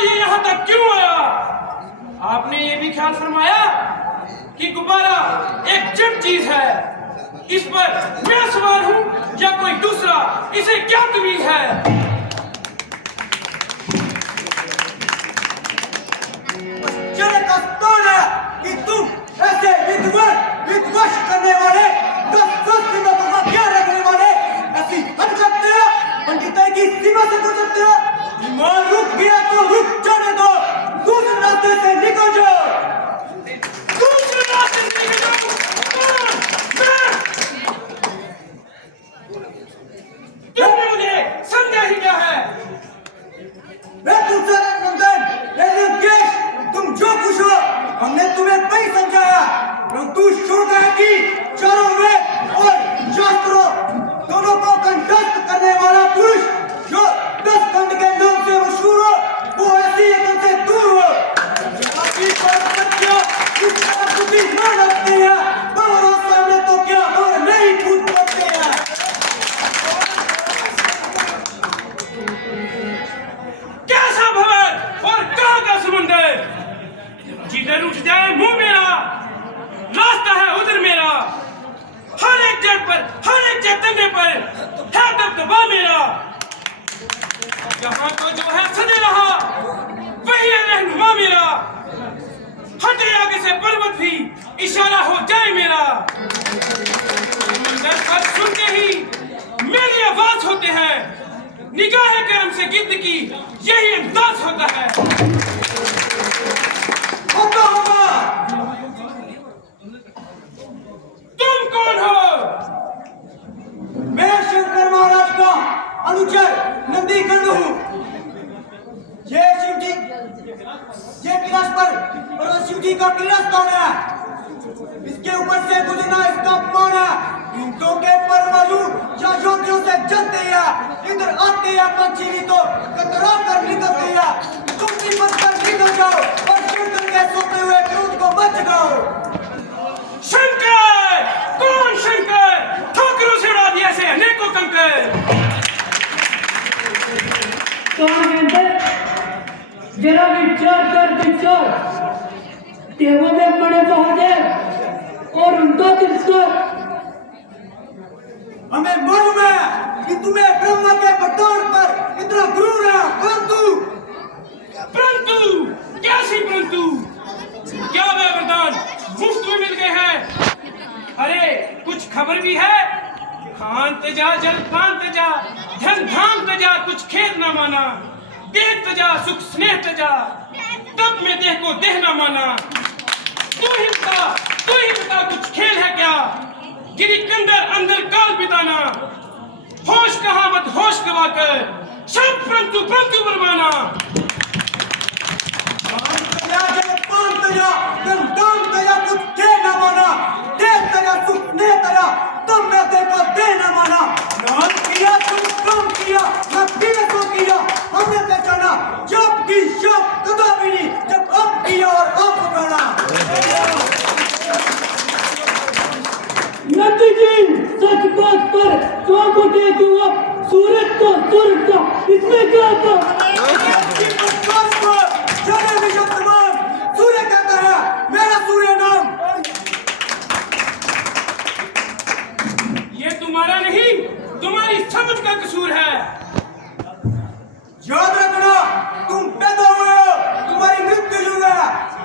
ये यहाँ तक क्यों आया? आपने ये भी ख्याल फरमाया कि गुब्बारा एक जड़ चीज है, इस पर मैं सवार हूं या कोई दूसरा, इसे क्या तमीज है? चले का तोड़ है कि तुम ऐसे विध्वंस करने वाले, दस कीमतों का क्या रखने वाले ऐसी हद करते हो, पंडित की सीमा से गुजरते हो। ईमान रुक गया तो रुक जाने दो, दूसरे रास्ते से निकल जाओ। दूसरे रास्ते से निकल जाओ। तुमने मुझे समझा ही क्या है? मैं तुमसे नंदन, केश, तुम जो कुछ हो हमने तुम्हें नहीं समझाया, परंतु शोध है कि चारों वेद और शास्त्रों दोनों को कंठस्थ करने वाला पुरुष जो 10 खंड के नाम से मशहूर हो, वो ऐसी अकल से दूर हो। आपकी परंपरा इस तरह बुद्धि न रखते हैं, और सामने तो क्या और नहीं कूद पड़ते हैं। कैसा भवन और कहाँ का समंदर? जिधर उठ जाए मुंह मेरा, रास्ता है उधर मेरा। हर एक जड़ पर, हर एक चैतन्य पर है दबदबा मेरा। यहाँ तो जो है सदे रहा, वही है रहनुमा मेरा। हटे आगे से पर्वत भी इशारा हो जाए मेरा। समंदर पर सुनते ही मेरी आवाज होते हैं, निगाह करम से गिद्ध की यही अंदाज होता है। होता होगा। तुम कौन हो? मैं शंकर महाराज का अनुचर नंदीकर्ण हूँ। ये शिव जी, ये कैलाश पर शिव जी का क्रीड़ा स्थान है। इसके ऊपर से गुजरना इसका अपमान है। हिंदुओं के परमाणु या ज्योतियों से जलते हैं, इधर आते हैं पंछी भी तो कतरा कर निकलते हैं। तुम भी मत कर निकल जाओ और शंकर के सोते हुए क्रोध को मत जगाओ। शंकर! कौन शंकर? ठोकरों से उड़ा दिया से अनेकों कंकर। कौन है? जरा विचार कर विचार, देवों में बड़े महादेव और उनका किसको? हमें मालूम है कि तुम्हें ब्रह्मा के वरदान पर इतना गुरूर है, परंतु कैसी परंतु? क्या वे वरदान मुफ्त में मिल गए हैं? अरे कुछ खबर भी है? खान तजा, जल पान तजा, धन धाम तजा, कुछ खेत न माना। देह तजा, सुख स्नेह तजा, तब में देह को देह न माना। तू ही बता कुछ खेल है क्या? गिरी कंदर अंदर काल बिताना, होश कहाँ मत होश गवाकर, सब परंतु बरमाना। कुछ दे न माना, देह तजा सुख ने तजा, तब मैं देह को दे न माना। नाम किया तुम काम किया, न किया तो किया, हमने पहचाना जब की शब कदा भी नहीं, जब अब किया और अब पकड़ा। नंदी जी सच बात पर जो बोले दूंगा, सूरज का इसमें क्या था? सूर्य कहता है मेरा सूर्य नाम। ये तुम्हारा नहीं, तुम्हारी समझ का कसूर है। याद रखना, तुम पैदा हुए हो, तुम्हारी मृत्यु युग है।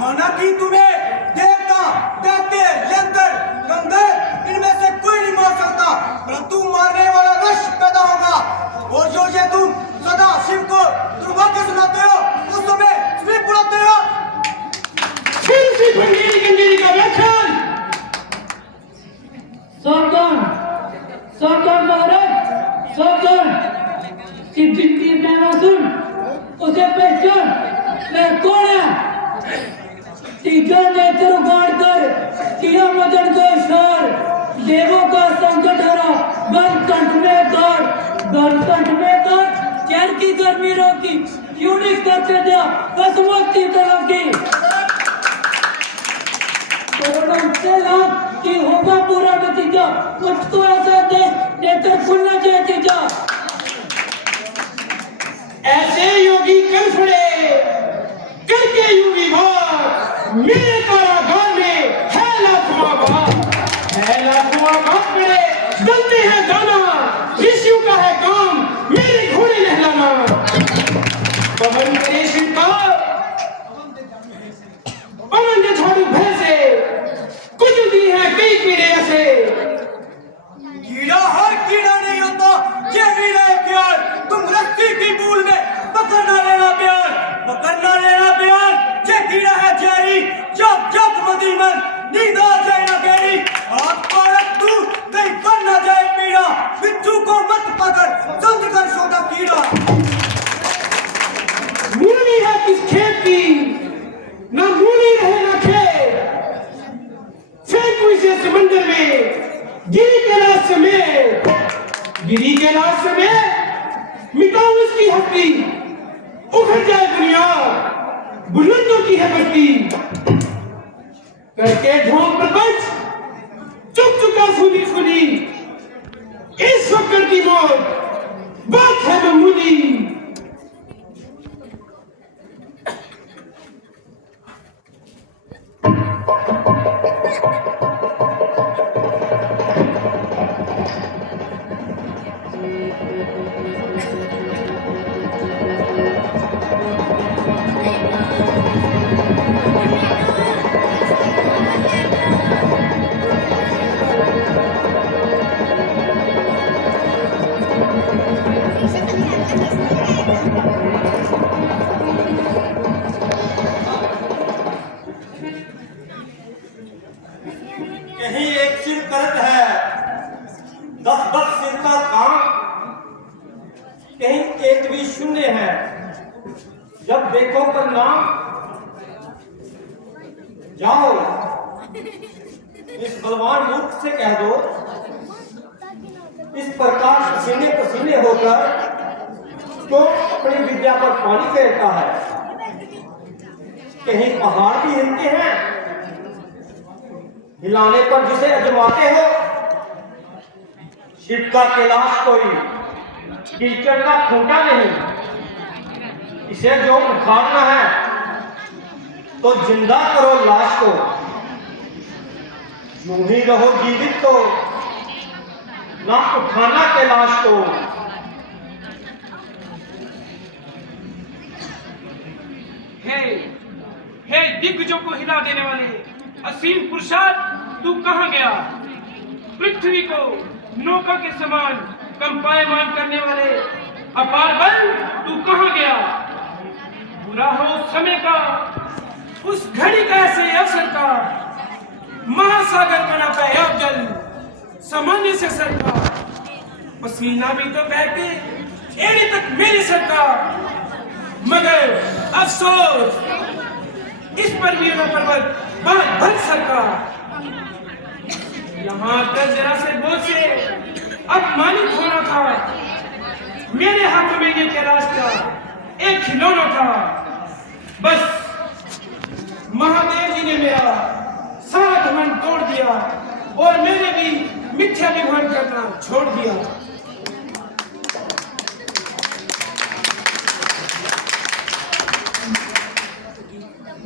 माना कि तुम्हें देवता, दैत्य, यंत्र, गंधर्व इनमें से कोई नहीं मार सकता, परंतु मारने वाला रश पैदा होगा। और जो ये तुम सदा शिव को दुर्भाग्य सुनाते हो, उस समय स्वीप बुलाते हो। गंजेरी का व्याख्यान। सावधान महाराज, सावधान। शिव जी की कहना सुन, उसे पहचान मैं कौन है। तीजा नेत्र उगाड़ कर किया मदन को इशार, देवों का संकट हरा, गलकंठ में दौड़, चैन की गर्मी रोकी, क्यों नहीं करते दिया कसमती तरह की। कि होगा पूरा नतीजा, मुझको ऐसा दे नेत्र खुलना चाहिए तीजा। ऐसे योगी कल फड़े मेरे कारागार में है लाखों बाप, है लाखों बाप मेरे गलते हैं दाना, ऋषियों का है काम मेरे घोड़े नहलाना। पवन तेरे शिव का पवन ने झाड़ू भैंसे कुचलती है कई कीड़े ऐसे। कीड़ा हर कीड़ा नहीं होता, ये हीरा है प्यार। तुम रस्सी की बूल में पकड़ना लेना प्यार, पकड़ना लेना प्यार। ये कीड़ा है जहरी, जब जब मदीमन नींद आ जाए ना गहरी। हाथ पर रख तू कहीं बन ना जाए पीड़ा, बिच्छू को मत पकड़ समझ कर छोटा कीड़ा। मूली है किस खेत की, ना मूली रहे ना खेत, फेंकू इसे समंदर में गिरी के रास्ते में, गिरी के रास्ते में मिटाऊं इसकी हस्ती, उखड़ जाए दुनिया बुलंदों की है बस्ती। करके ढोंग पर बच चुप चुका फूली फूली, इस वक्त की मौत बात है मामूली। कहीं एक सिर करत है 10-10 सिर का काम, कहीं एक भी शून्य है जब देखो पर नाम। जाओ इस बलवान मूर्ख से कह दो, इस प्रकार पसीने पसीने होकर तो अपनी विद्या पर पानी फेरता है। कहीं पहाड़ भी हिलते हैं, हिलाने पर जिसे अजमाते हो। शिव का कैलाश कोई कीचड़ का खूंटा नहीं, इसे जो उखाड़ना है तो जिंदा करो लाश को, यूं ही रहो जीवित तो ना उठाना कैलाश को। हे दिग्गजों को हिला देने वाले असीम पुरुषार्थ, तू कहां गया? पृथ्वी को नौका के समान कंपायमान करने वाले अपार बल, तू कहां गया? बुरा हो समय का, उस घड़ी का ऐसे अवसर का, महासागर बना पैब जल सामान्य से सरकार, पसीना भी तो बहके एड़ी तक मेरी सरकार। मगर अफसोस इस पर भी न पर्वत बात भर सरकार। यहाँ तक जरा से बोझ से अपमानित होना था, मेरे हाथ में ये कैलाश का एक खिलौना था। बस महादेव जी ने मेरा सारा घमंड तोड़ दिया और मैंने भी मिथ्याभिमान करना छोड़ दिया।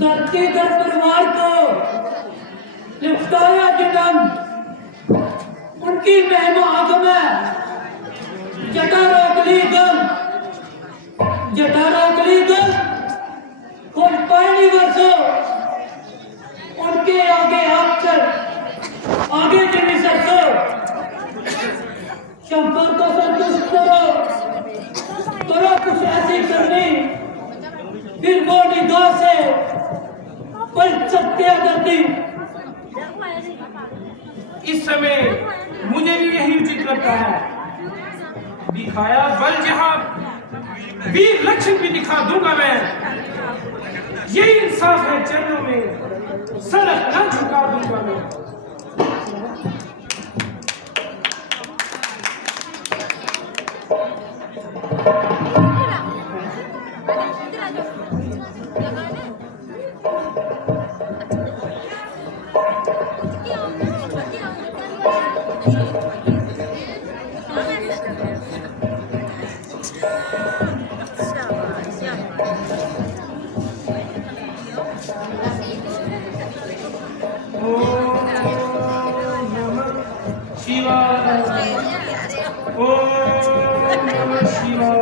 धरती दर परिवार को लिपटाया जन्म, उनकी महिमा आगम है। जटारोकली गम, जटारोकली गम, कोई पानी वर्षो, उनके आगे आकर आगे चली सरसो। शंकर को संतुष्ट करो, करो कुछ ऐसी करनी, फिर वो निगाह से पर सत्या करती। इस समय मुझे भी यही उचित लगता है, दिखाया बल जहां वीर लक्ष्य भी दिखा दूंगा मैं। यही इंसाफ है चरणों में सर न झुका दूंगा मैं। ओम नमः शिवाय।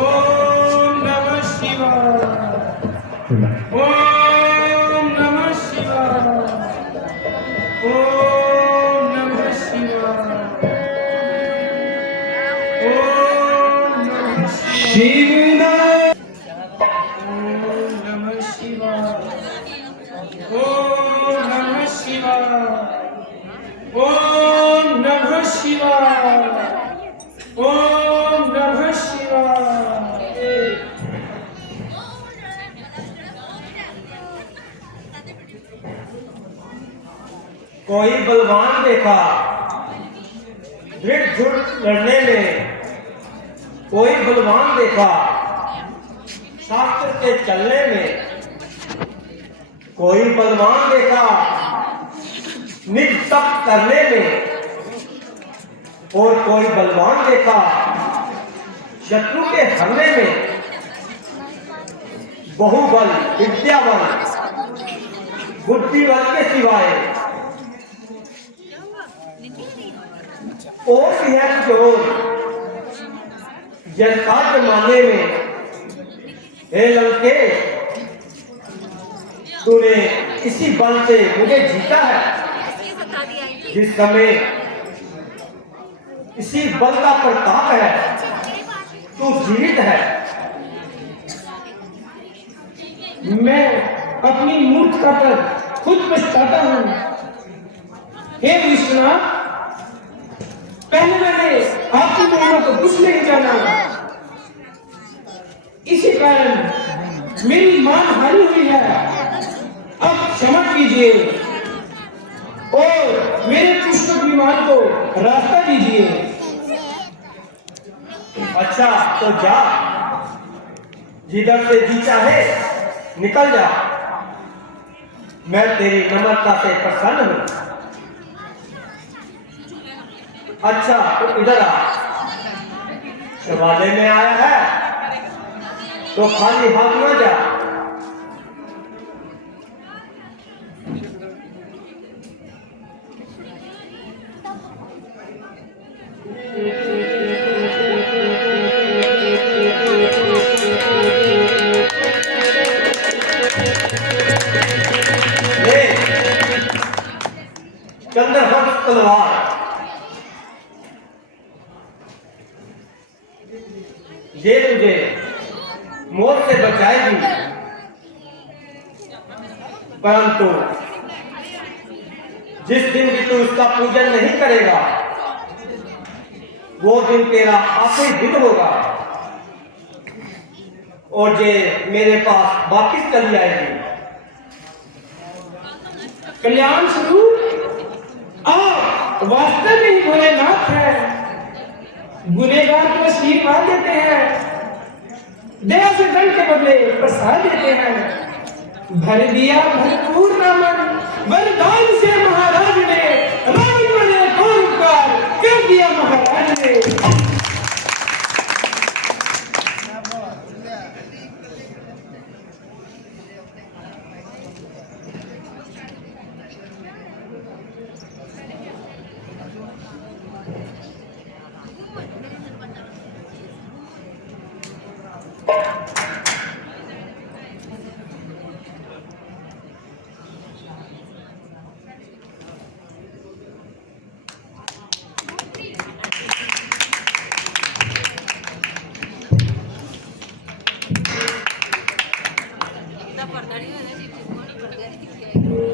ओम नमः शिवाय। ओम नमः शिवाय। ओम नमः शिवाय। ओम नमः शिवाय। ओम नमः शिवाय। ओम नमः शिवाय। ओम नमः शिवाय। ओम नमः शिवाय। कोई बलवान देखा दृढ़ जुट लड़ने में, कोई बलवान देखा शास्त्र के चलने में, कोई बलवान देखा निज तप करने में, और कोई बलवान देखा शत्रु के हरने में। बहुबल विद्याबल बुद्धिबल के सिवाय और भी है कुछ और। जनता जमाने में हे लंकेश, तूने इसी बल से मुझे जीता है जिस समय इसी बल का प्रताप है तू जीवित है। मैं अपनी मूर्खता पर खुद पछताता हूँ। हे विश्वनाथ, पहले मैंने आपकी महिमा को कुछ नहीं जाना, इसी कारण मेरी मान हानि हुई है। अब क्षमा कीजिए और मेरे पुष्पक विमान को रास्ता दीजिए। अच्छा तो जा, जिधर से जी चाहे निकल जा। मैं तेरी नम्रता से प्रसन्न हूं। अच्छा तो इधर आ। शिवालय में आया है तो खाली हाथ न जा। चंद्रहंस तलवार ये तुझे मौत से बचाएगी, परंतु जिस दिन भी तू उसका पूजन नहीं करेगा वो दिन तेरा आखिरी दिन होगा और ये मेरे पास वापिस चली आएगी। कल्याण स्वरूप आप वास्तव में ही भोलेनाथ है। गुनेगार को आशीर्वाद देते हैं, दया से दंड के बदले प्रसाद देते हैं। भर दिया भरपूर नामन वरदान से महाराज ने, रावण बने कौन उपकार कर दिया महाराज ने। Está por dar y decir que es bueno, porque